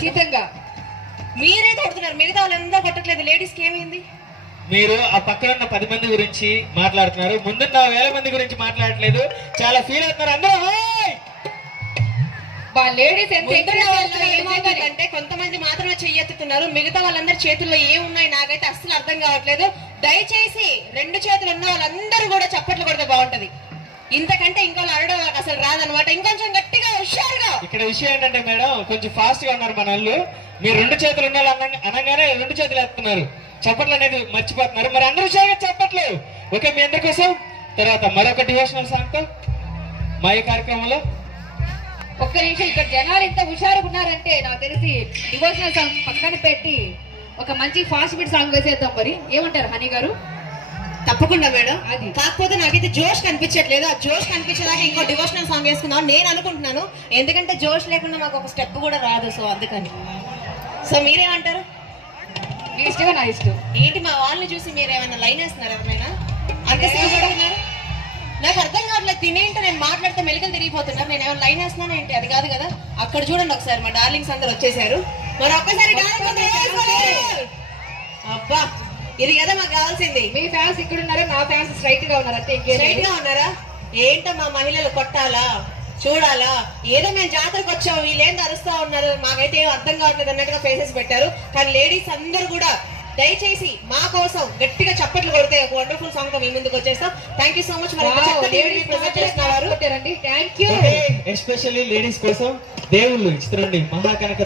ఖచ్చితంగా మీరే కొడుతున్నారు, మిగతా వాళ్ళందరూ కొట్టట్లేదు. లేడీస్కి ఏమైంది? మీరు ఆ పక్కన ఉన్న 10 మంది గురించి మాట్లాడుతున్నారు, ముందున్న 1000 మంది గురించి మాట్లాడట్లేదు. చాలా ఫీల్ అవుతున్నారు అందరూ. లేడీస్ ఏమవుతుందంటే కొంతమంది మాత్రమే చెయ్యెత్తుతున్నారు, మిగతా వాళ్ళందరి చేతుల్లో ఏమున్నాయి నాకైతే అస్సలు అర్థం కావట్లేదు. దయచేసి 2 చేతులు ఉన్న వాళ్ళందరూ కూడా చప్పట్లు కొడితే బాగుంటది. ఇంతకంటే ఇంకో అడగడం నాకు అసలు రాదనమాట. ఇంకొంచెం గట్టిగా హుషారుగా. ఇక్కడ విషయం ఏంటంటే మేడం, కొంచెం ఫాస్ట్ గా ఉన్నారు మన వాళ్ళు. మీరు 2 చేతులు ఉండాలి అనగానే 2 చేతులు ఎత్తున్నారు, చప్పట్లు అనేది మర్చిపోతున్నారు. మరి అందరూ హుషారుగా చప్పట్లు. ఓకే, మీ అందరి కోసం తర్వాత మరొక డివోషనల్ సాంగ్ తో మా ఈ కార్యక్రమంలో. ఒక్క నిమిషం, ఇక్కడ జనాలు ఇంత హుషారుగా ఉన్నారంటే నాకు తెలిసి డివోషనల్ సాంగ్ పక్కన పెట్టి ఒక మంచి ఫాస్ట్ బీట్ సాంగ్ వేసేద్దాం. మరి ఏమంటారు హనీ గారు? తప్పకుండా మేడం. అది కాకపోతే నాకైతే జోష్ కనిపించట్లేదు. ఆ జోష్ కనిపించేదాకా ఇంకో డివోషనల్ సాంగ్ వేసుకుందాం నేను అనుకుంటున్నాను. ఎందుకంటే జోష్ లేకుండా మాకు ఒక స్టెప్ కూడా రాదు. సో అందుకని. సో మీరేమంటారు? మీ ఇష్టమే నా ఇష్టం. ఏంటి మా వాళ్ళని చూసి మీరు ఏమైనా లైన్ వేస్తున్నారు? ఎవరైనా అంత సిగ్గుపడుతున్నారు? నాకు అర్థం కావట్లేదు. తినేంటో నేను మాట్లాడితే మెలికలు తిరిగిపోతున్నారు. నేను ఏమైనా లైన్ వేస్తున్నాను ఏంటి? అది కాదు కదా. అక్కడ చూడండి ఒకసారి, మా డార్లింగ్స్ అందరు వచ్చేసారు. మరి ఒక్కసారి అబ్బా, ఇది కదా మాకు కావాల్సింది. మీ ఫ్యాన్స్ ఇక్కడ ఉన్నారు, నా ఫ్యాన్స్ స్ట్రైట్ గా ఉన్నారు. అంతే, స్ట్రైట్ గా ఉన్నారా? ఏంటో మా మహిళలు కొట్టాలా చూడాలా? ఏదో మేము జాతరకు వచ్చాము, వీళ్ళేంటి అరుస్తా ఉన్నారు, మాకైతే ఏం అర్థం కావట్లేదు అన్నట్టుగా ఫేసెస్ పెట్టారు. కానీ లేడీస్ అందరూ కూడా దయచేసి మా కోసం గట్టిగా చప్పట్లు కొడితే ఒక వండర్ఫుల్ సాంగ్ తో మీ ముందుకు వచ్చేస్తాం. Thank you so much. Thank you. Especially ladies కోసం దేవుళ్ళు ఇస్తారండి మహాకనక